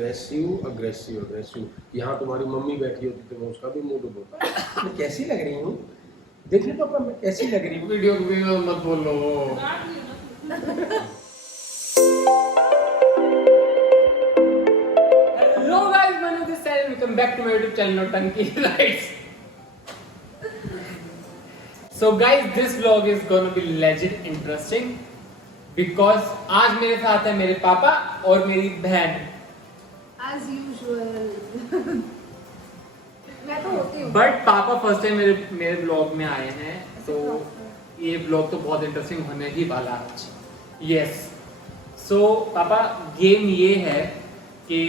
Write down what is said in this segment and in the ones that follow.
Aggressive aggressive aggressive. यहाँ तुम्हारी mummy बैठी होती तो मैं उसका भी मूड बोलता। मैं कैसी लग रही हूँ, देखिए पापा मैं कैसी लग रही हूँ। वीडियो में मत बोलो। Hello guys, Manu this side, welcome back to my YouTube channel Nautanki writes. So guys, this vlog is gonna be legit interesting because आज मेरे साथ है मेरे पापा और मेरी बहन। As usual. मैं तो होती हूँ। बट पापा फर्स्ट टाइम मेरे व्लॉग में आए हैं, तो ये व्लॉग तो बहुत इंटरेस्टिंग होने ही वाला है आज। यस, सो पापा गेम ये है कि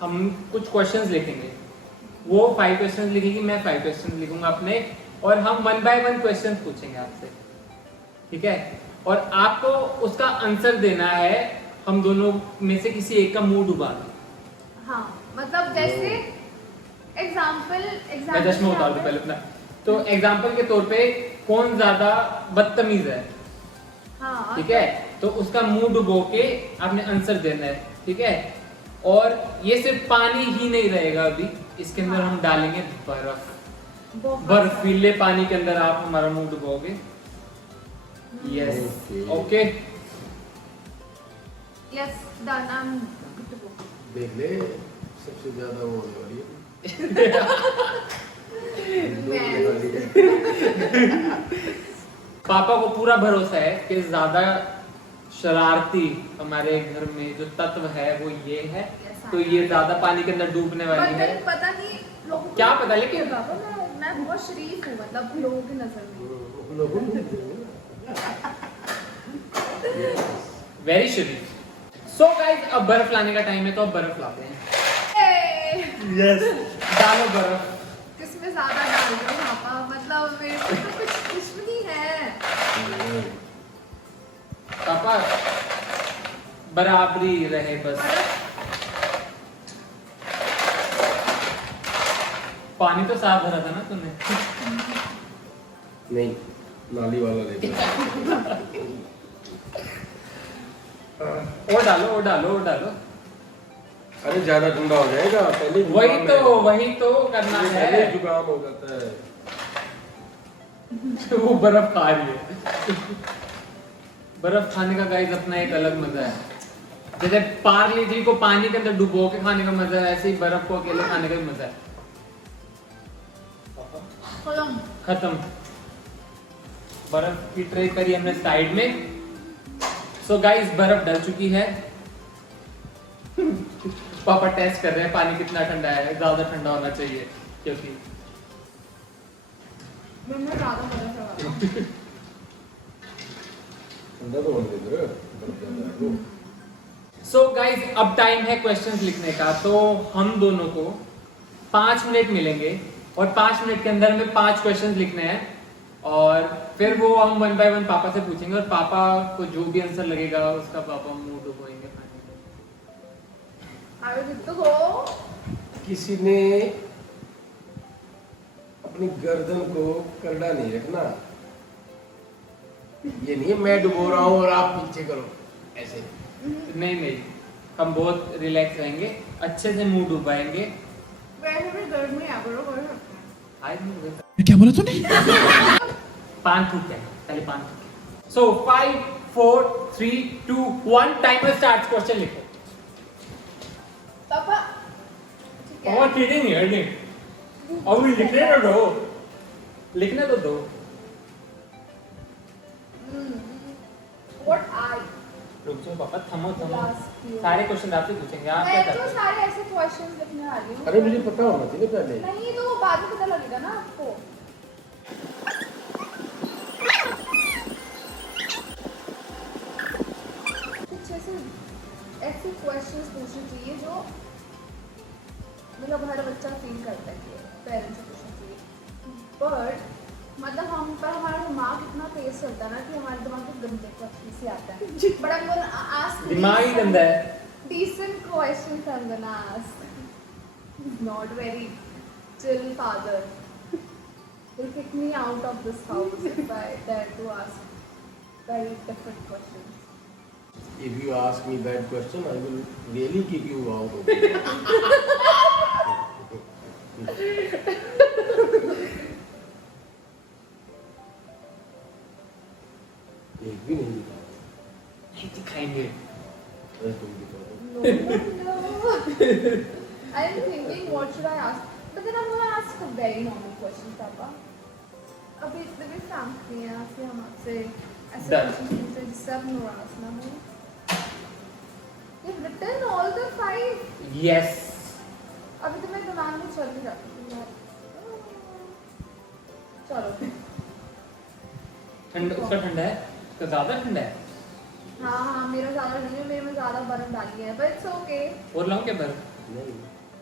हम कुछ क्वेश्चंस लिखेंगे, वो 5 क्वेश्चंस लिखेगी, मैं 5 क्वेश्चंस लिखूंगा अपने, और हम 1 बाय 1 क्वेश्चंस पूछेंगे आपसे, ठीक है? और आपको उसका आंसर देना है, हम दोनों में से किसी एक का मुंह डुबा दो। हाँ, मतलब जैसे एग्जाम्पल मैं चश्मा उतार दूं पहले अपना। तो एग्जाम्पल के तौर पे कौन ज्यादा बदतमीज है, हाँ, ठीक है? तो उसका मुंह डुबो के आपने आंसर देना है, ठीक है? और ये सिर्फ पानी ही नहीं रहेगा, अभी इसके अंदर हम डालेंगे बर्फ। बर्फीले पानी के अंदर आप हमारा मुंह डुबोगे। Yes, okay, yes, done, I am good to go. देख ले, सबसे ज्यादा वो होने वाली है। पापा को पूरा भरोसा है कि ज्यादा शरारती हमारे घर में जो तत्व है वो ये है, तो ये ज्यादा पानी के अंदर डूबने वाली है। पता नहीं लोगों को क्या पता, लेकिन मैं बहुत शरीफ हूँ, मतलब लोगों की नजर में। वेरी शरीफ। सो गाइस, अब बर्फ लाने का टाइम है, तो अब बर्फ लाते हैं। यस, डालो बर्फ। किसमें ज्यादा डाल रहे हो पापा? मतलब मेरे को तो कुछ दुश्मनी है। पापा बराबरी रहे बस। पानी तो साफ भरा था ना तूने? नहीं, नाली वाला ले और डालो, और डालो, और डालो। अरे ज्यादा ठंडा हो जाएगा, पहले वही तो करना है। पहले जुकाम हो जाता है। वो बर्फ खा रही है। बर्फ खाने का गाइस अपना एक अलग मजा है। जैसे पार्ले जी को पानी के अंदर डुबो के खाने का मजा है, ऐसे ही बर्फ को अकेले खाने का भी मजा है। खत्म। बर्फ की ट्रे करी हमने साइड में। सो गाइस, बर्फ डल चुकी है। पापा टेस्ट कर रहे हैं पानी कितना ठंडा है। ज्यादा ठंडा होना चाहिए क्योंकि मैंने ज्यादा बर्फ लगा। ठंडा तो होने दे, बर्फ ज्यादा है वो। सो गाइस, अब टाइम है क्वेश्चंस लिखने का। तो हम दोनों को 5 मिनट मिलेंगे और 5 मिनट के अंदर हमें 5 क्वेश्चंस लिखने हैं, और फिर वो हम 1 बाय 1 पापा से पूछेंगे, और पापा को जो भी आंसर लगेगा उसका पापा मुंह डुबोएंगे पानी में। आई विल तो गो। किसी ने अपनी गर्दन को करड़ा नहीं रखना। ये नहीं है मैं डुबो रहा हूँ और आप पीछे करो ऐसे। नहीं, हम बहुत रिलैक्स रहेंगे, अच्छे से मुंह डुबाएंगे। वैसे भी गर्मी है, बड़ो कर सकते हैं। क्या बोला तूने? 5 फुट है, पहले 5 फुट। सो 5 4 3 2 1 टाइमर स्टार्ट। क्वेश्चन लिखो। पापा ठीक है। और चीटिंग है नहीं, अब लिखने तो दो, लिखने तो दो। What I रुक जाओ पापा, थमो। Last year. सारे क्वेश्चन आपसे पूछेंगे, आप क्या मैं करते तो हैं? सारे ऐसे क्वेश्चंस लिखने वाली हूँ। अरे मुझे पता होना चाहिए पहले। नहीं तो वो बाद में पता लगेगा ना आपको। कुछ ऐसे क्वेश्चंस पूछने चाहिए जो मतलब हर बच्चा फील करता है कि पेरेंट्स से पूछना चाहिए। बट मतलब हम पर हमारा दिमाग इतना तेज चलता है ना कि हमारे दिमाग में गंदे क्वेश्चन से आता है। बट I'm gonna ask दिमाग ही गंदा है। decent questions I'm gonna ask. He's not very chill father. He'll kick me out of this house if I dare to ask very different questions. If you ask me bad question, I will really kick you out. एक भी नहीं दिखा। नहीं दिखाएंगे। अरे तुम दिखाओ। No. I'm thinking, what should I ask? But then I'm gonna ask a very normal question, Papa. अभी इतने भी frank नहीं है कि हम आपसे ऐसे Done. questions पूछते हैं जिससे आप नाराज ना हो। You've written all the 5. Yes. अभी तो मेरे दिमाग में चल ही रहा है। चलो। ठंड उसका ठंडा है, उसका ज्यादा ठंडा है। हाँ मेरा ज़्यादा नहीं है, मेरे में ज़्यादा बर्फ डाली है, but it's okay. और लाऊं क्या बर्फ? नहीं,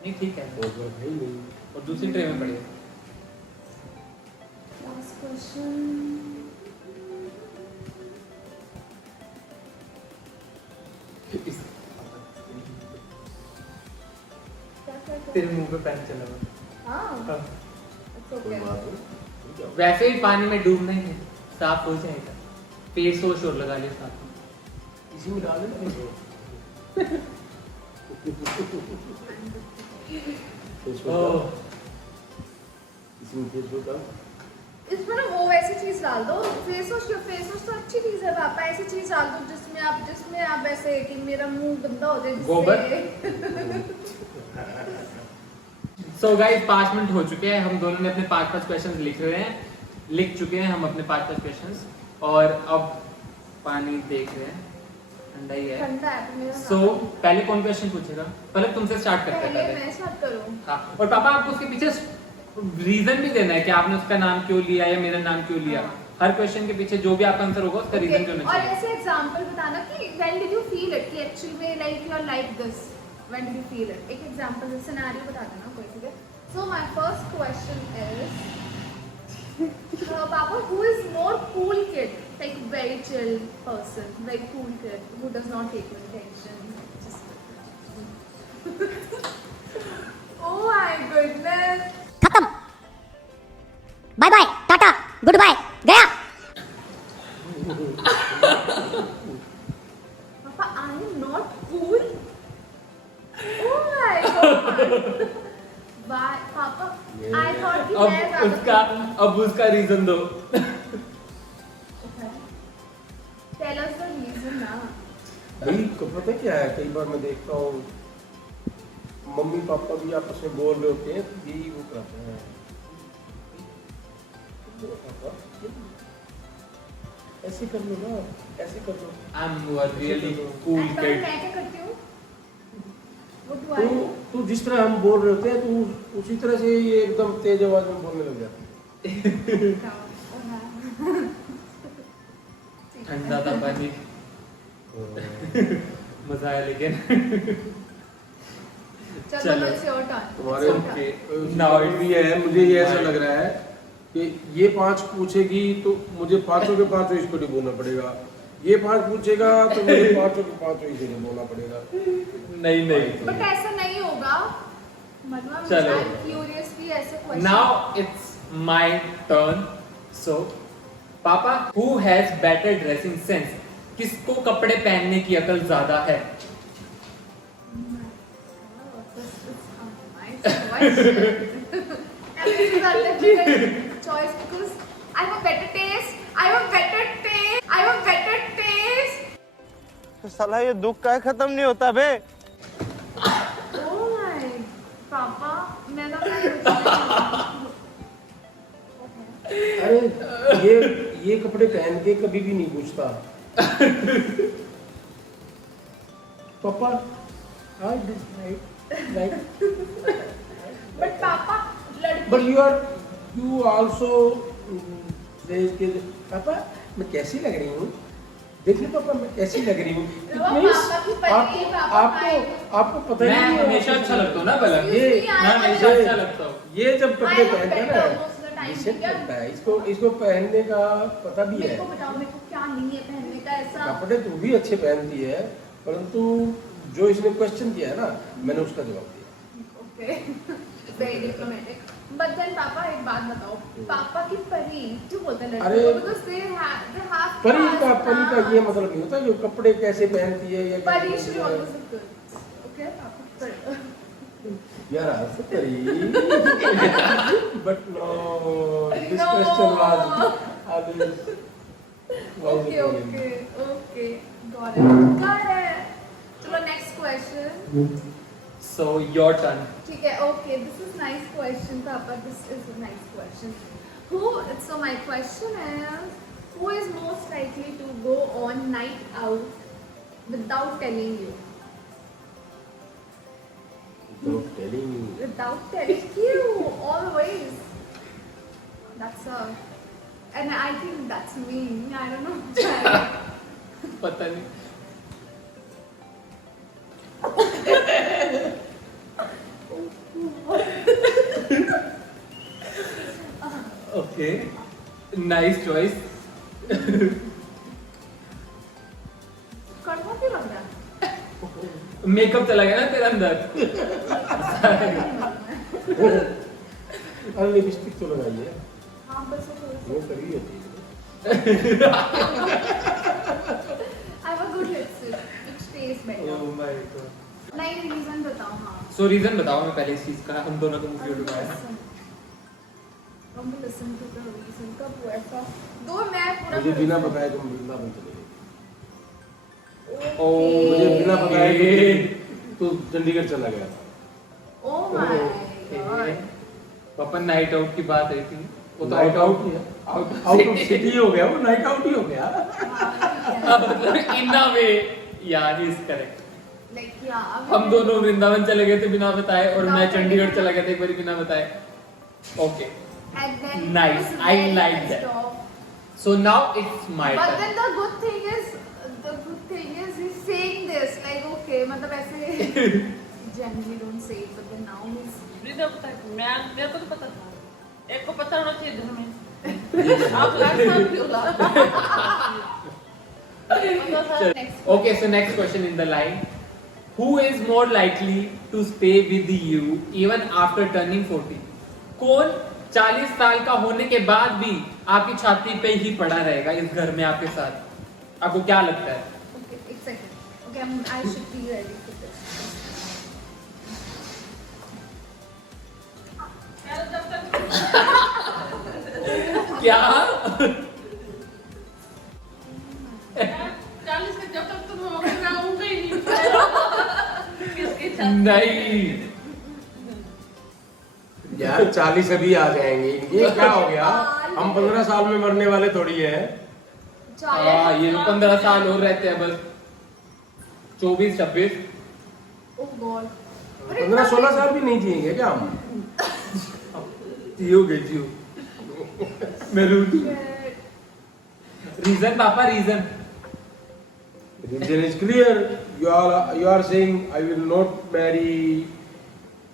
नहीं ठीक है। वो तो है ही नहीं। और दूसरी ट्रे में पड़ी है। Last question. क्या तेरे मुंह पे पैन चला हुआ। हाँ हाँ। it's कोई okay. बात नहीं। ठीक है। वैसे ही पानी में डूबना ही है, साफ हो जाएगा। फेस वॉश और लगा लिया साथ में। इसी में डाल देना इसको। ओह, इसमें फेस वॉश डाल। इसमें ना वो वैसी चीज डाल दो, फेस वॉश तो अच्छी चीज है पापा, ऐसी चीज डाल दो जिसमें आप ऐसे कि मेरा मुंह गंदा हो जाए गोबर? सो गाइस 5 मिनट हो चुके हैं, हम दोनों ने अपने 5-5 क्वेश्चंस लिख चुके हैं हम अपने 5-5 क्वेश्चंस, और अब पानी देख रहे हैं, ठंडा ही है। ठंडा है तो मेरा सो पहले कौन क्वेश्चन पूछेगा? पहले तुमसे स्टार्ट करते हैं पहले पहले। मैं स्टार्ट करूं। हाँ, और पापा आपको उसके पीछे रीजन भी देना है कि आपने उसका नाम क्यों लिया या मेरा नाम क्यों लिया। हाँ। हर क्वेश्चन के पीछे जो भी आपका आंसर होगा उसका रीजन क्यों होना और चाहिए। ऐसे एग्जांपल बताना कि when did you feel it, कि एक्चुअली में like you are like this, when did you feel it, एक एग्जांपल सिनेरियो बता देना कोई, ठीक है। So my first question is Papa, who is more cool kid, like very chill person, very cool kid who does not take your attention, just oh my goodness. खत्म, bye bye, tata, good bye, गया। Papa, I am not cool. Oh my god. Why, Papa? I thought कि मैं ज़्यादा अब उसका reason दो। Okay. Tell us the reason ना. भाई को पता क्या है, कई बार मैं देखता हूँ मम्मी पापा भी आपस में बोल रहे होते हैं, तो यही वो करते हैं। ऐसे कर लो ना, ऐसे कर लो। I am really cool And kid. मैं क्या करती हूँ? What do I तो do? तू जिस तरह हम बोल रहे होते हैं, तू उसी तरह से ये एकदम तेज आवाज में बोलने लग जाती है। ठंडा था पानी, मजा आया लेकिन। चलो it's your turn. तुम्हारे It's your turn. Now night भी है, मुझे ये ऐसा लग रहा है कि ये 5 पूछेगी तो मुझे 5 के 5 इसको डिबोना पड़ेगा, ये 5 पूछेगा तो मुझे 5 के 5 इसे डिबोना पड़ेगा। नहीं But ऐसा नहीं होगा, मतलब चलो। I'm curious कि ऐसे question. Now it's my turn. So, पापा, who has better dressing sense? किसको कपड़े पहनने की अकल ज्यादा है? This is a nice question. And this is a legitimate choice because I have a better taste. I have a better taste. I have a better taste. तो साला ये दुख का खत्म नहीं होता बे। Oh my, पापा, मैं ना अरे ये कपड़े पहन के कभी भी नहीं पूछता पापा I like But पापा, लड़की. but you also says कि पापा मैं कैसी लग रही हूँ, देखिए पापा मैं कैसी लग रही हूँ। वो पापा की पत्नी, पापा आपको पता ही मैं नहीं है। हमेशा अच्छा लगता हूँ ना बलम। ये मैं हमेशा अच्छा लगता हूँ। ये जब कपड़े I am पहनते हैं better ना, most of the time, reset ठीक है? करता है, इसको पहनने का पता भी मेरे है। को बताओ, मेरे को क्या नहीं है पहनने का ऐसा. कपड़े तू भी अच्छे पहनती है, परंतु जो इसने क्वेश्चन किया है ना, मैंने उसका जवाब दिया। Okay. Very diplomatic. But then पापा एक बात बताओ, पापा की परी जो बोलते हैं अरे, लड़कियों को, because they have परी का class, ये मतलब नहीं होता जो कपड़े कैसे पहनती है या क्या परी पहनती should है। always look good. Okay, पापा की परी. यार हंस परी but no this question was always Okay, got it. चलो next question. So your turn. ठीक है, okay, this is nice question, पापा. This is a nice question. So my question is, who is most likely to go on night out without telling you? Don't telling me. Without telling you, always. That's and I think that's me. I don't know. पता नहीं. Okay, nice choice. कड़वा क्यों लग रहा है? Makeup चला गया ना तेरे अंदर. अरे लिपस्टिक तो लगाई है हाँ बस थोड़ा सा. वो करी होती है I have a good lipstick which tastes better. Oh my god. नहीं रीजन बताओ. हाँ. So reason बताओ मैं पहले इस चीज का, हम दोनों का मूवी उठा है. हम listen to the reason कब हुआ ऐसा. दो मैं पूरा. मुझे बिना बताए तुम वृंदावन चले गए Oh, मुझे बिना बताए कि तू चंडीगढ़ चला गया था Oh my god. पापा नाइट आउट की बात आई थी. वो तो नाइट आउट ही है आउट ऑफ सिटी हो गया वो नाइट आउट ही हो गया इन अ वे यार इज करेक्ट. Like yeah. हम दोनों वृंदावन चले गए थे बिना बताए और मैं Without चंडीगढ़ telling चला गया था एक बार बिना बताए. Okay, And then Nice. it was I very like pissed that. off. So now it's my But turn. then the good thing is he's saying this like okay मतलब ऐसे generally don't say it but then now he's वृंदा पता है, मेरे को तो पता था. एक को पता होना चाहिए घर में. आप लास्ट टाइम बोला. next. Okay, so next question in the line. Who is more likely to stay with you even after turning 40? कौन 40 साल का होने के बाद भी आपकी छाती पे ही पड़ा रहेगा इस घर में आपके साथ? आपको क्या लगता है? Okay, एक second. Okay, I should be ready for this. क्या? 40 से जब तक तुम होगे मैं आऊंगा ही नहीं. किसके साथ? नहीं यार 40 अभी आ जाएंगे ये क्या हो गया हम 15 साल में मरने वाले थोड़ी है हाँ, ये लोग 15 साल और रहते हैं बस. 24 26. Oh God. 15-16 साल भी नहीं जिएंगे क्या हम जियोगे जियो. मैं रीजन पापा reason. Reason is clear. You are saying I will not marry.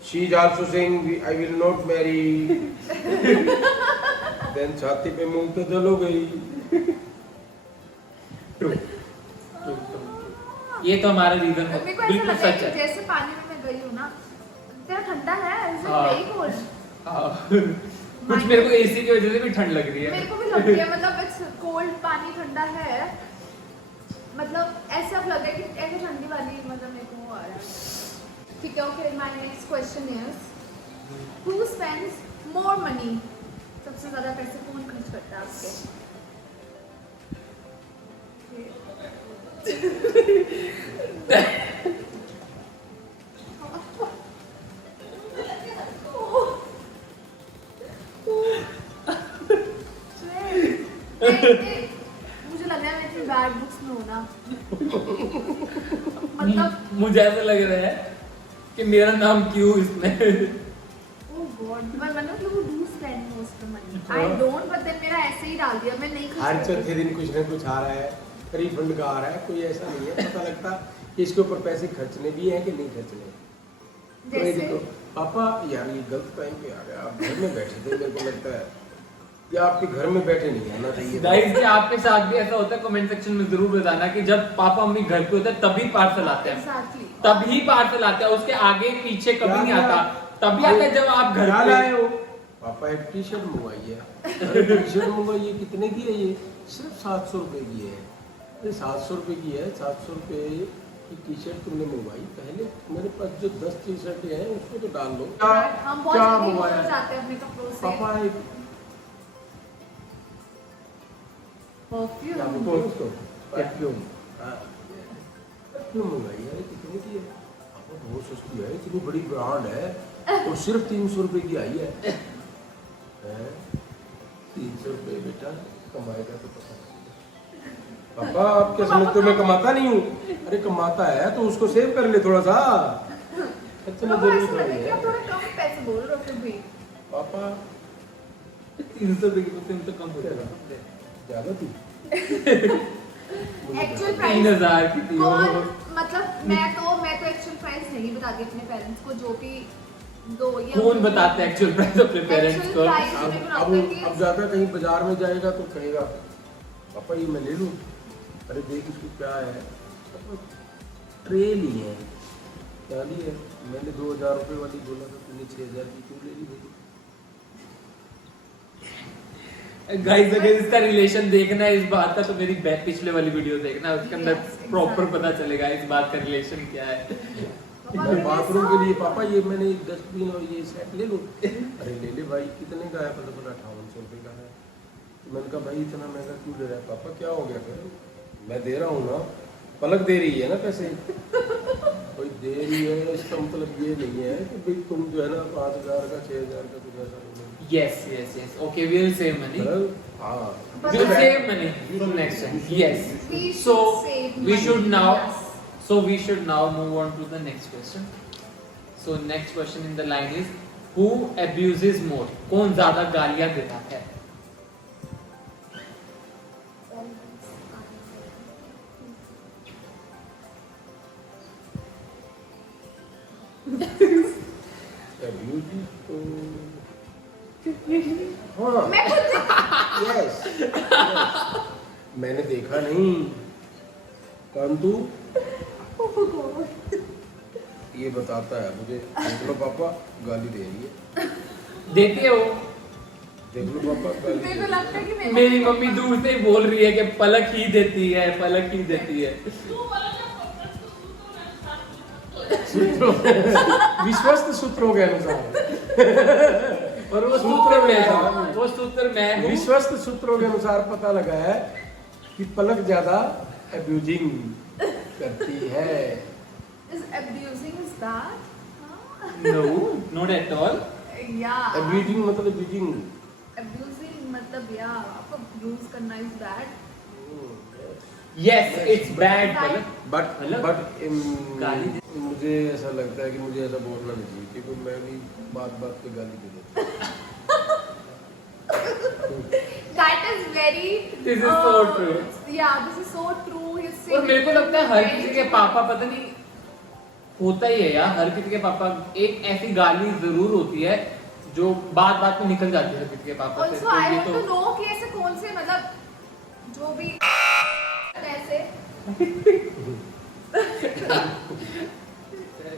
She is also saying I will not marry. Then छाती पे मुंह तो जल हो गई. ये तो हमारा रीजन है. मेरे को ऐसा बिल्कुल लगा सच कि है. जैसे पानी में मैं गई हूँ ना तेरा ठंडा है ऐसे हाँ. नहीं cold. हाँ. कुछ मेरे को एसी की वजह से भी ठंड लग रही है. मेरे को भी लगती है मतलब इट्स कोल्ड पानी ठंडा है मतलब ऐसा अब लग रहा है कि ऐसे ठंडी वाली मतलब मेरे को आ रहा है. ठीक है. Okay my next question is who spends more money. सबसे ज्यादा पैसे कौन खर्च करता है आपके? मुझे लग रहा है मैं इतनी बैड बुक्स में हूँ ना मतलब मुझे ऐसा लग रहा है कि मेरा नाम क्यों इसमें. oh God मतलब लोग do spend most of money. I don't but then मेरा ऐसे ही डाल दिया मैं नहीं हर खर्च चौथे दिन कुछ ना कुछ आ रहा है रिफंड का आ रहा है कोई ऐसा नहीं है पता लगता कि इसके ऊपर पैसे खर्चने भी हैं कि नहीं खर्चने. तो ये जैसे देखो पापा यार ये गलत टाइम पे आ गया आप घर में बैठे थे मेरे को लगता है या आपके घर में बैठे नहीं आना चाहिए. गाइस जी आपके साथ भी ऐसा होता है कमेंट सेक्शन में जरूर बताना कि जब पापा मम्मी घर पे होते हैं तभी पार्सल आते हैं. exactly. तभी पार्सल आता है. उसके आगे पीछे कभी नहीं आता. तभी आता है जब आप घर क्या पे. लाए हो पापा एक टी शर्ट मंगवाई है। अरे टी शर्ट मंगवाई है, कितने की है ये? सिर्फ 700 रुपए की है। अरे 700 रुपए की है, 700 रुपए की टी शर्ट तुमने मंगवाई। पहले मेरे पास जो 10 टी शर्टें हैं उसको तो डाल लो। हम बहुत क्या जल्दी मंगवाया हो जाते हैं अपने कपड़ों से। पापा एक क्या बोलते हैं उसको? परफ्यूम। परफ्यूम मंगाई है, कितने की है? पापा बहुत सस्ती है, इतनी बड़ी ब्रांड है और सिर्फ 300 रुपए की आई है। 300 रुपए बेटा कमाएगा तो पता नहीं। पापा आप क्या समझते हो मैं कमाता नहीं हूँ? अरे कमाता है तो उसको सेव कर ले थोड़ा सा। अच्छा मैं पापा जरूर ऐसा लग रहा है कि करूँगा। आप थोड़ा कम पैसे बोल रहे हो फिर भी। पापा 300 रुपए की तो कम हो जाएगा। ज्यादा थी। एक्चुअल 3000 की थी वो। कौन मतलब मैं तो एक्चुअल प्राइस नहीं बताती अपने पेरेंट्स को, जो भी दो या कौन बताते हैं एक्चुअल प्राइस अपने पेरेंट्स को? अब ज्यादा कहीं बाजार में जाएगा तो कहेगा पापा ये मैं ले लूं। अरे देख इसको क्या है, पापा ट्रे ली है। क्या ली है? मैंने 2000 रुपए वाली बोला था, तूने 6000 की क्यों ले ली? गाइस अगर इसका रिलेशन देखना है इस बात का तो मेरी पिछले वाली वीडियो देखना, उसके अंदर प्रॉपर पता चलेगा इस बात का रिलेशन क्या है। मैं बाथरूम के लिए पापा ये मैंने डस्टबिन और ये सेट ले लूं। अरे ले ले भाई, कितने का है? पता 5800 रुपए का है। तो मैंने कहा भाई इतना महंगा क्यों ले रहा है? पापा क्या हो गया फिर? मैं दे रहा हूँ ना, पलक दे रही है ना पैसे। कोई दे रही है इसका मतलब ये नहीं है कि भाई तुम जो है ना 5000 का 6000 का कुछ ऐसा नहीं। Yes, yes, yes. Okay, we'll save money. हाँ We'll save money from next time. Yes. We should So save we money, should now. yes. So we should now move on to the next question. So next question in the line is, who abuses more? कौन ज़्यादा गालियाँ देता है? Beauty तो हाँ मैं खुद yes मैंने देखा नहीं, परंतु ये बताता है मुझे। देख लो पापा गाली दे रही है, देते हो? देख लो पापा गाली दे मेरे रही को है। लगता है कि मैं मेरी मम्मी दूर से ही बोल रही है कि पलक ही देती है, पलक ही देती है। विश्वस्त सूत्रों के अनुसार और वो सूत्र में है। वो सूत्र मैं हूँ। विश्वस्त सूत्रों के अनुसार पता लगा है कि पलक ज्यादा अब्यूजिंग करती है। is abusing is that? No, not at all. Yeah. Abusing मतलब अब्यूजिंग। Abusing मतलब या आपको abuse करना is bad. Yes, it's bad. Palak. But मतलब गाली मुझे ऐसा लगता है कि मुझे ऐसा बोलना नहीं चाहिए, क्योंकि मैं भी बात बात पे गाली दे देता हूँ। That is very. This is so true. Yeah, this is so true. He's saying. और मेरे को लगता है हर very किसी के true. पापा पता नहीं होता ही है यार, हर किसी के पापा एक ऐसी गाली जरूर होती है जो बात बात में निकल जाती है हर किसी के पापा से। Also, I want to know कि ऐसे कौन से मतलब जो भी ऐसे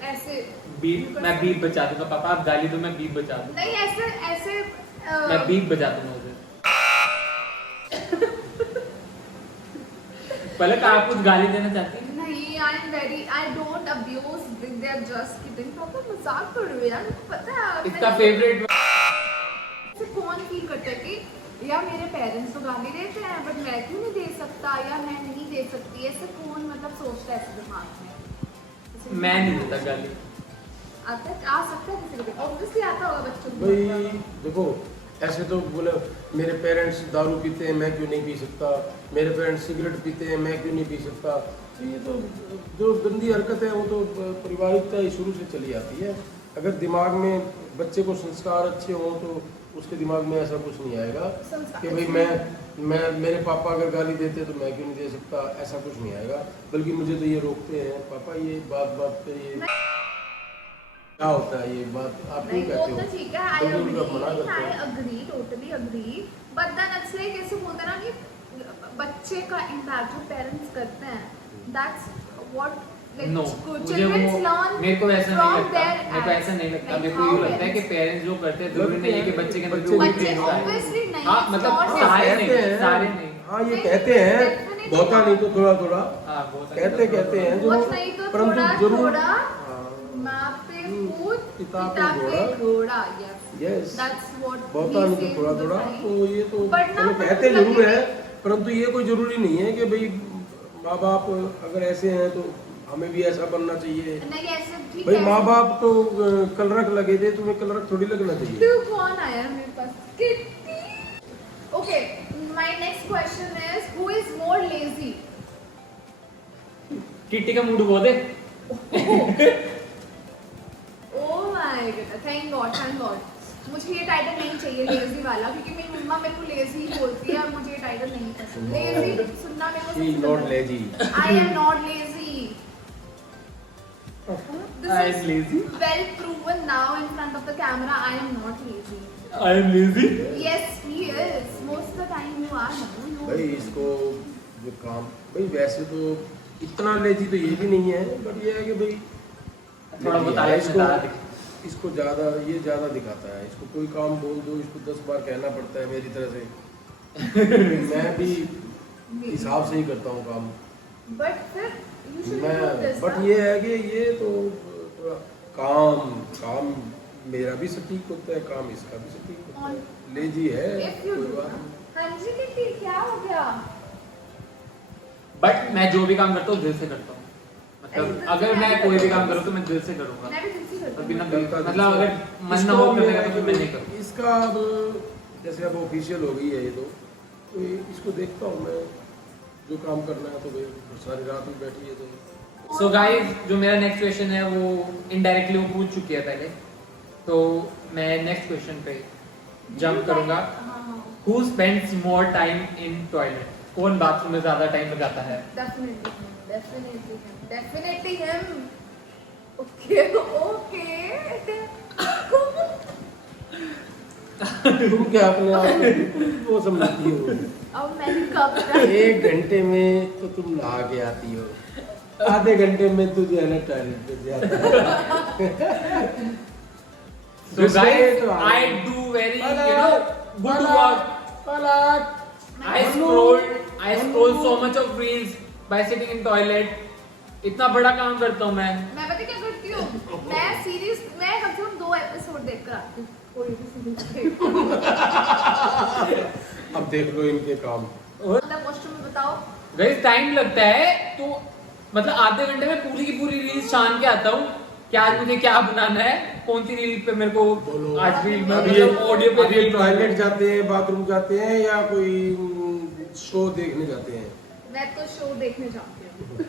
ऐसे बीप, मैं बीप बचा दूंगा पापा, आप गाली दो मैं बीप बचा दूंगा। नहीं ऐसे ऐसे मैं बीप बजा दूंगा उसे। पलक आप कुछ गाली देना चाहती हैं? नहीं I don't abuse, they are just kidding. पापा मजाक कर रहे हो यार, मुझे पता है इसका फेवरेट ऐसे कौन फील करता है कि या मेरे पेरेंट्स तो गाली देते हैं बट मैं क्यों नहीं दे सकता या मैं नहीं दे सकती, ऐसे कौन मतलब सोचता है ऐसे दिमाग में? ऐसे मैं नहीं देता गाली। आता आ सकता है किसी को, ऑब्वियसली आता होगा बच्चों को। भाई देखो ऐसे तो बोले मेरे पेरेंट्स दारू पीते हैं मैं क्यों नहीं पी सकता, मेरे पेरेंट्स सिगरेट पीते हैं मैं क्यों नहीं पी सकता। तो ये तो जो गंदी हरकत है वो तो पारिवारिकता ही शुरू से चली आती है। अगर दिमाग में बच्चे को संस्कार अच्छे हों तो उसके दिमाग में ऐसा कुछ नहीं आएगा कि भाई मैं मेरे पापा अगर गाली देते तो मैं क्यों नहीं दे सकता, ऐसा कुछ नहीं आएगा। बल्कि मुझे तो ये रोकते हैं पापा, ये बात बात पे ये क्या होता है, ये बात आप क्यों नहीं वो कहते हो? तो ठीक है, तो फिर उनका मना करते I हो। agree, totally agree, but then it's like ऐसे बोलते हैं ना कि बच्चे का इम्पैक्ट जो पेरेंट्स करते हैं, that's what Like no children मुझे वो learn मेरे को ऐसा नहीं from लगता their मेरे को ऐसा नहीं लगता like मेरे को how यूँ लगता है कि parents- पेरेंट्स जो करते हैं जरूरी नहीं है कि बच्चे के अंदर बच्चे जो भी बच्चे traits आए। obviously नहीं, हाँ it's मतलब not सारे कहते नहीं हैं। सारे नहीं हाँ ये नहीं, कहते हैं, definitely बहुता नहीं तो थोड़ा थोड़ा हाँ बहुत कहते हैं जो बहुत नहीं तो परंतु थोड़ा जरूर थोड़ा हाँ, माँ पे पूत पिता पिता पे पे घोड़ा Yes. yes that's what बहुता he नहीं तो says थोड़ा in the थोड़ा Bible. तो ये तो But ना, चलो but कहते मतलब जरूर कि- है, परंतु ये कोई जरूरी नहीं है कि भाई माँ बाप अगर ऐसे हैं तो हमें भी ऐसा बनना चाहिए। नहीं ऐसे ठीक भाई है माँ बाप तो कलरक लगे थे, तुम्हें कलरक थोड़ी लगना चाहिए। तू कौन आया मेरे पास Kitty okay my next question is who is more lazy Kitty का मूड बहुत है oh my God thank God मुझे ये टाइटल नहीं चाहिए लेजी वाला क्योंकि मेरी मम्मा मेरे को लेजी बोलती है और मुझे ये टाइटल नहीं पसंद लेजी सुनना मेरे को She is not lazy. I am not lazy I am lazy. well proven now in front of the camera I am not lazy I am lazy yes he is most of the time you are no भाई इसको जो काम भाई वैसे तो इतना lazy तो ये भी नहीं है, बट ये है कि भाई थोड़ा बहुत आया इसको ज़्यादा दिखाता है। इसको कोई काम बोल दो, इसको 10 बार कहना पड़ता है मेरी तरह से। मैं भी हिसाब से ही करता हूँ काम but फिर you should मैं, do this बट ना? ये है कि ये तो थोड़ा काम मेरा भी सटीक होता है, काम इसका भी सटीक होता है। लेजी है If you कोई do बात ना। नहीं। हाँ जी किट्टी क्या हो गया बट मैं जो भी काम करता हूँ दिल से करता हूँ मतलब अगर मैं कोई भी काम करूँ तो मैं दिल से करूँगा मैं भी दिल से करती और बिना हूँ दिल मतलब अगर मन ना हो करने का तो मैं नहीं करूँगा इसका अब जैसे अब ऑफिशियल हो गई है ये तो इसको देखता हूँ मैं, जो काम करना है तो भाई सारी रात में बैठी है तो। सो गाइस जो मेरा नेक्स्ट क्वेश्चन है वो इनडायरेक्टली वो पूछ चुकी है पहले, तो मैं नेक्स्ट क्वेश्चन पे जंप करूंगा। हाँ who spends more time in toilet, कौन बाथरूम में ज्यादा टाइम लगाता है? definitely him okay तुम क्या अपने आप को वो समझती हो? अब मैंने कब 1 घंटे में तो तुम नहा के आती हो, आधे घंटे में तू जो है ना टॉयलेट पे जाता है। So guys, I do very good work. I scroll so much of reels by sitting in toilet. इतना बड़ा काम करता हूँ मैं पता क्या करती हूँ मैं सीरीज मैं कम से कम 2 एपिसोड देखकर आती हूँ कोई भी सीरीज अब देख लो इनके काम। मतलब क्वेश्चन में बताओ गाइस टाइम लगता है तो मतलब आधे घंटे में पूरी की पूरी रील छान के आता हूँ कि आज मुझे क्या बनाना है, कौन सी रील पे मेरे को आज रील में मतलब ऑडियो पे रील टॉयलेट जाते हैं, बाथरूम जाते हैं या कोई शो देखने जाते हैं? मैं तो शो देखने जाती हूँ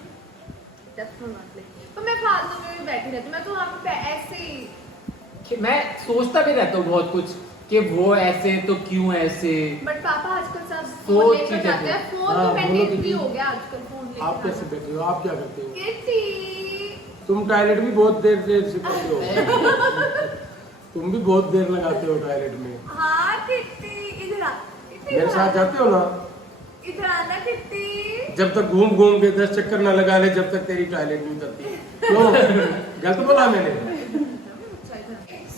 तो मैं फालतू में भी बैठी रहती हूँ, मैं तो वहाँ पे ऐसे ही मैं सोचता भी रहता हूँ बहुत कुछ कि वो ऐसे तो क्यों ऐसे। बट पापा आजकल सब तो फोन लेकर चीज़ें जाते हैं, फोन हाँ, तो बोलो मैंडेटरी तो हो गया आजकल फोन लेकर आप कैसे बैठे हो? आप क्या करते हो? किट्टी तुम टॉयलेट भी बहुत देर से करते हो। तुम भी बहुत देर लगाते हो टॉयलेट में। हाँ किट्टी इधर आ मेरे साथ जाते हो ना, इधर आना किट्टी जब तक घूम घूम के 10 चक्कर ना लगा ले जब तक तेरी टॉयलेट नहीं उतरती। तो गलत बोला मैंने?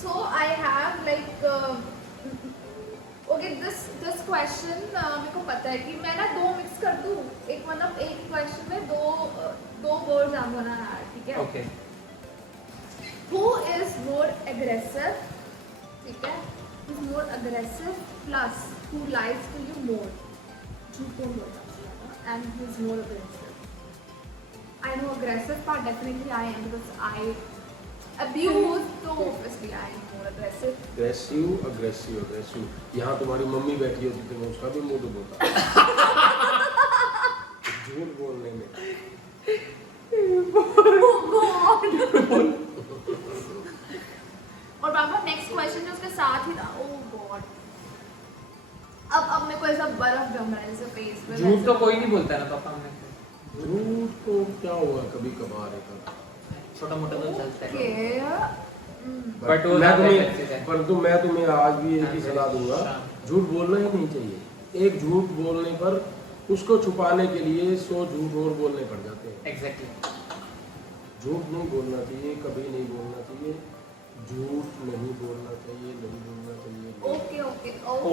So I have like okay this question मेरे को पता है कि मैं ना 2 मिक्स कर दूँ एक मतलब एक क्वेश्चन में दो वर्ड्स I'm gonna add, ठीक है? Okay. Who is more aggressive? ठीक है? Who is more aggressive plus who lies to you more? झूठ कौन बोलता है ज़्यादा? And who is more aggressive? I know aggressive part definitely I am because I abuse, so obviously I am more aggressive. Aggressive. यहाँ तुम्हारी mummy बैठी होती तो उसका भी मूड होता झूठ बोलने में। और पापा नेक्स्ट क्वेश्चन जो उसके साथ ही था, ओह गॉड अब मेरे को ऐसा बर्फ जम रहा है जैसे फेस पे। झूठ तो कोई नहीं बोलता ना पापा में झूठ तो क्या हुआ, कभी कभार है। छोटा मोटा तो चलता है। बट वो मैं ज्यादा तुम्हें aggressive है। परंतु मैं तुम्हें आज भी एक ही हाँ, सलाह दूंगा, हाँ। झूठ बोलना ही नहीं चाहिए। एक झूठ बोलने पर उसको छुपाने के लिए 100 झूठ और बोलने पड़ जाते हैं। Exactly. झूठ नहीं बोलना चाहिए, कभी नहीं बोलना चाहिए, झूठ नहीं बोलना चाहिए, नहीं बोलना चाहिए।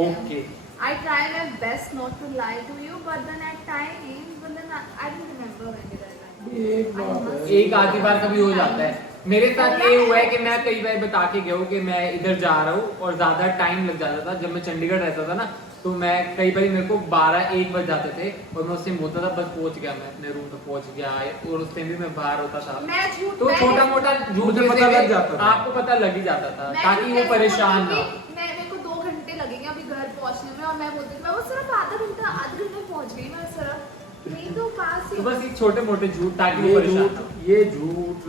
Okay. I try my best not to lie to you, but then at times, I don't remember when did I lie. ये एक बात है। एक आधी बार कभी हो जाता है। मेरे साथ ये हुआ है कि मैं कई बार बता के गया हूँ कि मैं इधर जा रहा हूँ और ज्यादा टाइम लग जाता था। जब मैं चंडीगढ़ रहता था ना, तो मैं कई बार मेरे को 12-1 बज जाते थे और मैं उससे बोलता था बस पहुंच गया, मैं अपने रूम पे पहुंच गया, और उस टाइम भी मैं बाहर होता था। मैं झूठ तो छोटा मोटा झूठ मुझे जैसे पता लग कि जाता था। आपको पता लग ही जाता था मैं ताकि वो झूठ परेशान ऐसे ना बोलती थी, मेरे को 2 घंटे लगेंगे अभी घर पहुंचने में, और मैं बोलती थी मैं वो सिर्फ आधे घंटे में पहुंच गई, मैं सिर्फ नहीं तो पास ही। तो बस एक छोटे मोटे झूठ ताकि वो ये परेशान झूठ ना हो। ये झूठ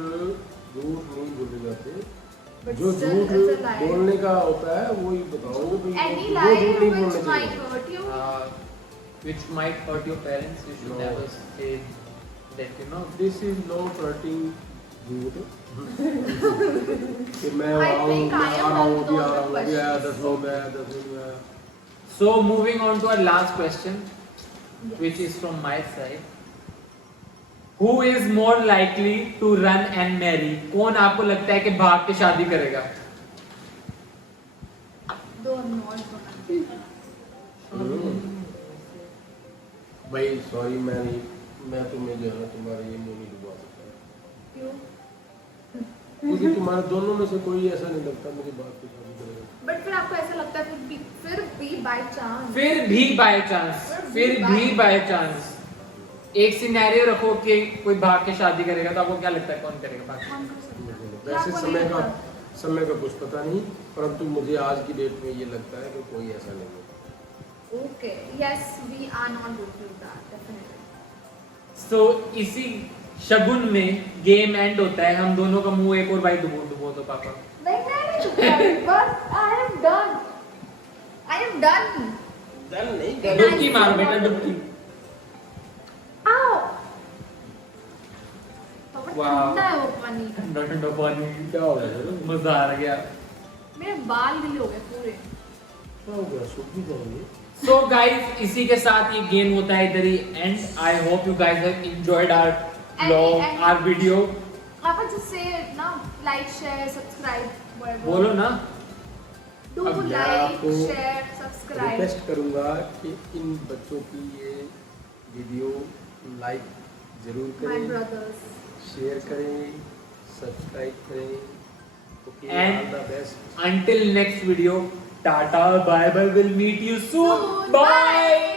नहीं बोले जाते। But जो still, झूठ it's a lie. बोलने का होता है वही बताओ भाई, Any वो lie झूठ नहीं which बोलने might चाहिए। hurt you. Which might hurt your parents, you should No. never say that, you know. This is not hurting झूठ कि मैं I आ रहा हूँ, think I मैं am आ रहा हूँ, one अभी आ of रहा the हूँ, अभी आया, questions. 10 लोग आया, 10 लोग आया। So moving on to our last question, Yes. which is from my side. Who is more likely to run and marry? कौन आपको लगता है कि भाग के शादी करेगा? Though I'm not gonna. भाई सॉरी, मैं तुम्हें जो है तुम्हारे ये मुंह नहीं डुबा सकता, क्यों? क्योंकि तुम्हारे दोनों में से कोई ऐसा नहीं लगता मुझे बात की शादी करेगा। बट फिर आपको ऐसा लगता है फिर भी बाय चांस। फिर भी बाय चांस एक सिनेरियो रखो कि कोई भाग के शादी करेगा, तो आपको क्या लगता है कौन करेगा भाग के? हम कर सकते हैं। वैसे आपको समय नहीं का लगता? कुछ पता नहीं, परंतु मुझे आज की डेट में ये लगता है कि कोई ऐसा नहीं है। Okay. Yes, we are not going to do that. Definitely. So इसी शगुन में गेम एंड होता है। हम दोनों का मुंह एक और भाई डुबो दो पापा। नहीं चुप बस I am done. I am done. Done नहीं डुबकी मारो बेटा, डुबकी। Ow. पापा Wow. ठंडा है वो पानी। ठंडा ठंडा पानी, क्या हो गया? मजा आ गया। मेरे बाल गीले हो गए पूरे। क्या हो गया? सूख भी जाएंगे। So guys, इसी के साथ ये गेम होता है इधर ही and. I hope you guys have enjoyed our vlog, our video. पापा just say it now, like, share, subscribe, whatever. बोलो ना। Do अब मैं like, आपको share, subscribe. रिक्वेस्ट करूंगा कि इन बच्चों की ये वीडियो लाइक जरूर My करें, brothers. शेयर करें, सब्सक्राइब करें। Okay, And- all the best. Until next video, Tata, bye bye. We'll meet you soon. Soon. Bye.